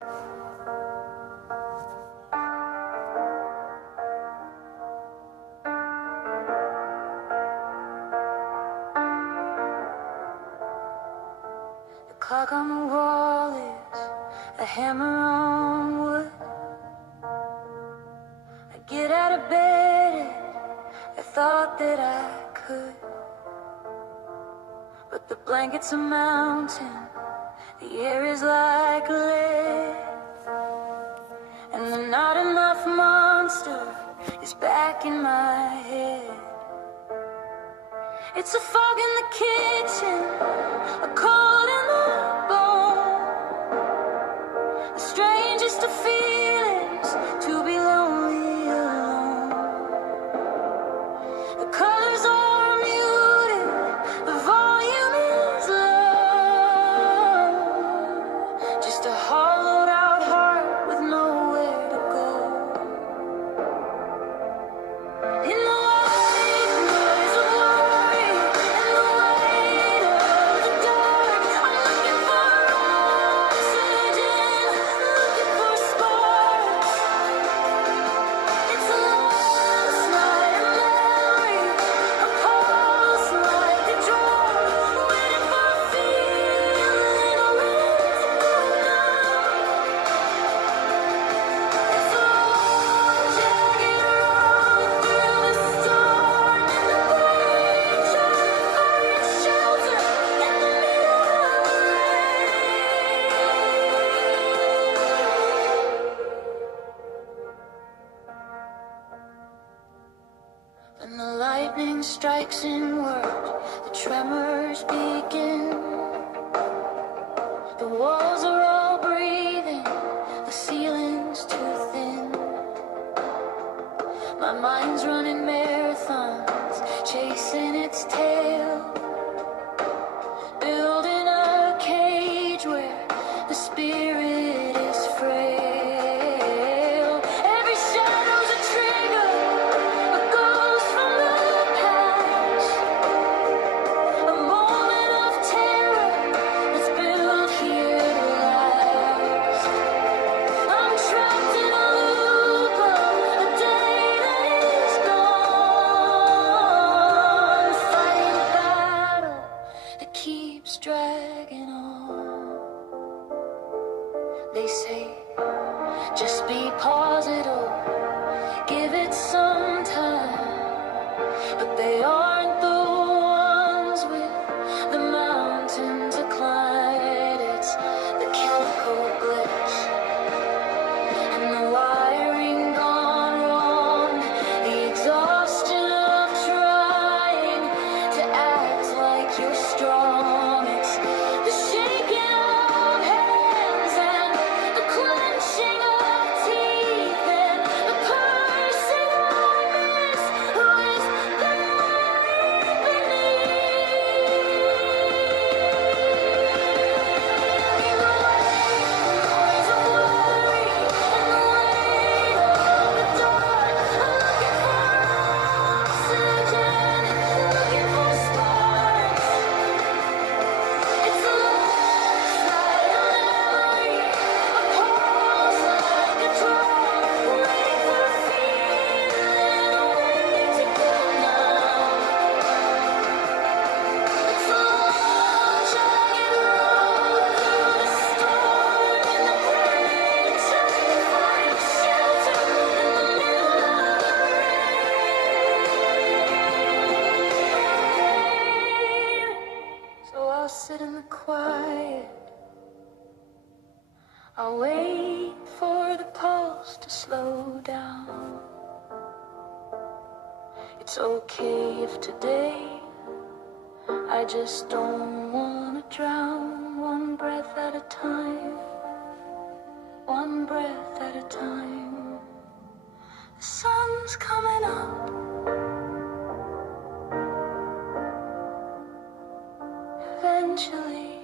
The clock on the wall is a hammer on wood. I get out of bed, I thought that I could, but the blanket's a mountain, the air is like lead, and the not enough monster is back in my head. It's a fog in the kitchen, a cold in the bone, the strangest of feelings to be lonely alone. The colors are muted, the volume is low, just a hollowed out heart with nowhere to go. In the white noise of worry and the weight of the dark, I'm looking for oxygen, looking for sparks. It's a landslide, a memory, a pulse like a drum, waiting for a feeling or ready to go now. It's a long, jagged road through the storm and the rain, trying to find shelter in the middle of the rain. When the lightning strikes inward, the tremors begin. The walls are all breathing, the ceiling's too thin. My mind's running marathons, chasing its tail, building a cage where the spirit is frail. Every shadow's a trigger, a ghost from the past, a moment of terror that's built here to last. I'm trapped in a loop of a day that is gone, fighting a battle that keeps dragging on. They say, just be positive, give it some time, but they aren't the ones with the mountain to climb. It's the chemical glitch and the wiring gone wrong, the exhaustion of trying to act like you're strong. It's the shaking of hands and the clenching of teeth and the person I miss who is buried beneath. In the white noise of worry and the weight of the dark, I'm looking for oxygen, looking for sparks. It's a landslide, a memory, a pulse like a drum, waiting for a feeling or ready to go now. It's a long, jagged road through the storm and the rain, trying to find shelter in the middle of the rain. So I'll sit in the quiet, I'll wait for the pulse to slow down. It's okay if today I just don't wanna drown, one breath at a time, one breath at a time. The sun's coming up, eventually.